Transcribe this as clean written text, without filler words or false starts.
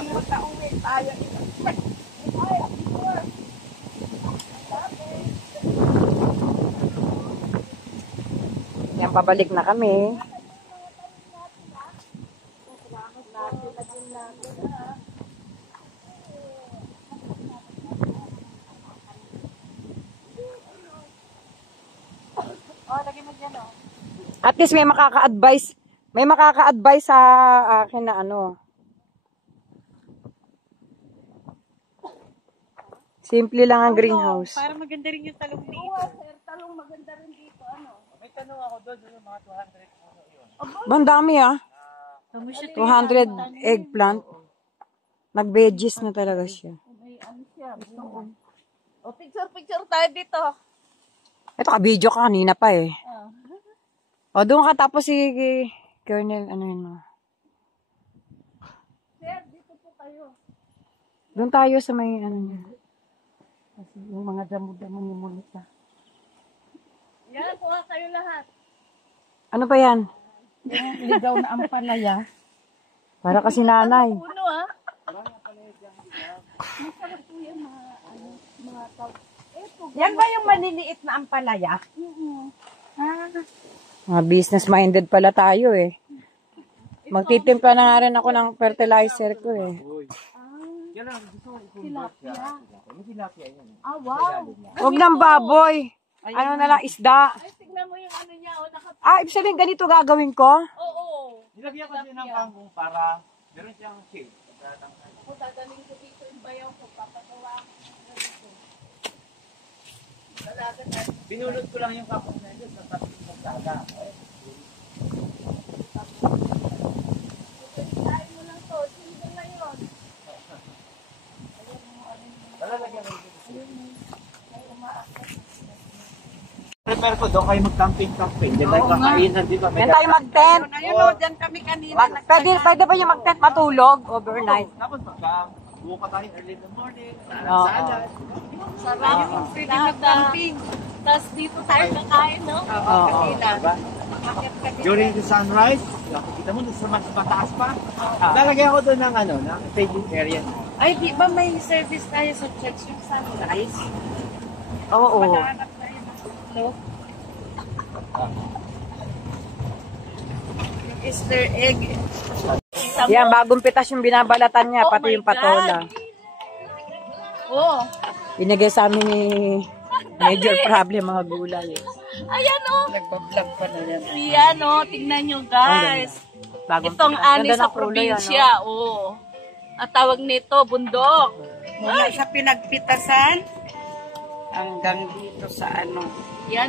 lang magka-uwi tayo. Yan, pabalik na kami. At least may makaka-advise. May makaka-advise sa akin na ano. Simple lang ang greenhouse. Para maganda rin yung talong dito. Oo, sir. Talong maganda rin dito. Ano? May tanong ako doon. Yung mga 200. Bandami 200 eggplant. Nag-veggies na talaga siya. May ano siya. O, picture tayo dito. Ito ka-video ka kanina pa eh. O, doon ka tapos si Colonel, ano yun mo. Sir, dito po kayo. Doon tayo sa may ano niya. Kasi yung mga damo-damo ni Monica. Yan, kuha kayo lahat. Ano pa yan? Yung ligaw na ampalaya. Para kasi nanay. Puno masarap po yan mga tao. Yan ba yung maliliit na ampalaya? Mga business-minded pala tayo eh. Magtitimpla na nga rin ako ng fertilizer ko eh. Tilapia. Ah, wow. Huwag ng baboy. Ano na lang, isda. Ay, tignan mo yung ano niya. Ibig sabihin, ganito gagawin ko? Oo. Nilagyan ko din ng kangkong para meron siyang shade. Ako dadaling ko dito yung bayaw ko. Papagawa ko. Binulot ko lang yung kangkong na yun sa tabi ng daga. Tayo mo lang to. Sino na yun? Lalagyan ko dito. Prepare ko doon kayo mag-camping. Diyan tayo kakainan, di ba? Yan tayo mag-tent. Ayun o, dyan kami kanina. Pwede ba yung mag-tent matulog overnight? Tapos pagka buo pa tayo early in the morning, Oo. salad. Sarap. Pwede mag-camping. Tapos dito tayo kakain, no? Oo. Diba? During the sunrise, kita mo doon sa mas mataas pa. Lalagyan ko doon ng ng staging area. Ay, di ba may service tayo sa church yung sunrise? Oo. Manahanap tayo ng hello? Yung Easter egg. Yan, bagong pitas yung binabalatan niya, pati yung patola. Oh. Binigay sa amin ni major problem mga gulay. Ayan o. Nagbablog pa na yan. Ayan o, tingnan nyo guys. Itong ani sa probinsya. Oh. Ang tawag nito, bundok. Mula sa pinagpitasan hanggang dito sa ano. Yan.